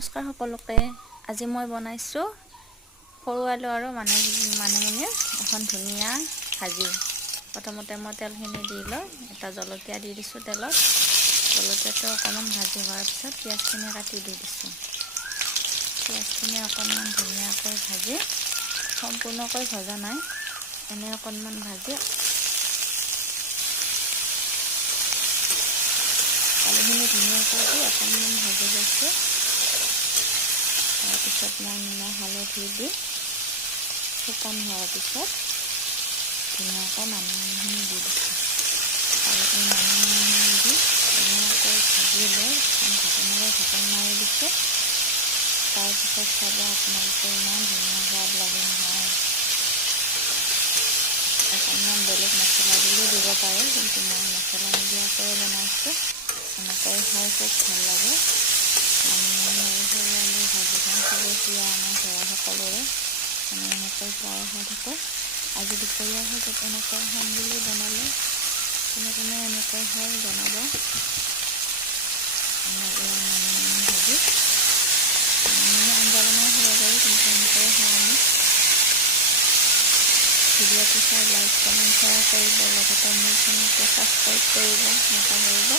নমস্কাৰ সকলোকে। আজি মই বনাইছোঁ সৰু আলু আৰু মানিমুনিৰ এখন ধুনীয়া ভাজি। প্ৰথমতে মই তেলখিনি দি লৈ এটা জলকীয়া দি দিছোঁ তেলত। জলকীয়াটো অকণমান ভাজি হোৱাৰ পিছত পিঁয়াজখিনি কাটি দি দিছোঁ। পিঁয়াজখিনি অকণমান ধুনীয়াকৈ ভাজি, সম্পূৰ্ণকৈ ভজা নাই, এনে অকণমান ভাজি আলুখিনি ধুনীয়াকৈ দি অকণমান ভাজি লৈছোঁ। তাৰপিছত মই নিমখ হালধি দি শুকান হোৱাৰ পিছত ধুনীয়াকৈ মানিমুনিখিনি দি দিছোঁ। আৰু এই মানিমুনিখিনি দি ধুনীয়াকৈ ভাজি লৈ ঢাকন মাৰি দিছোঁ। তাৰপিছত চাব আপোনালোকে ইমান ধুনীয়া সোৱাদ লাগে নহয়। অকণমান বেলেগ মছলা দিলেও দিব পাৰে, কিন্তু মই মছলা নিদিয়াকৈ বনাইছোঁ। এনেকৈ খাই খুব ভাল লাগে। মানিমুনি আৰু সৰু আলু ভাজিখন খুবেই প্ৰিয় আমাৰ ঘৰৰ সকলোৰে। আমি এনেকৈ প্ৰায় খাই থাকোঁ। আজি দুপৰীয়া সাজত এনেকৈ খাম বুলি বনালোঁ। কোনে এনেকৈ খাই জনাব। আমাৰ এই মানিমুনি ভাজি, মানিমুনি আঞ্জা বনাই খাব পাৰি, কিন্তু এনেকৈ খাওঁ আমি। ভিডিঅ'টো চাই লাইক কমেণ্ট শ্বেয়াৰ কৰিব, লগতে মোৰ চেনেলটো ছাবস্ক্ৰাইব কৰিব নাপাহৰিব।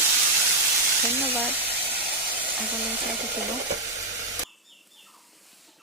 ধন্যবাদ। আগলৈ চাই থাকিব।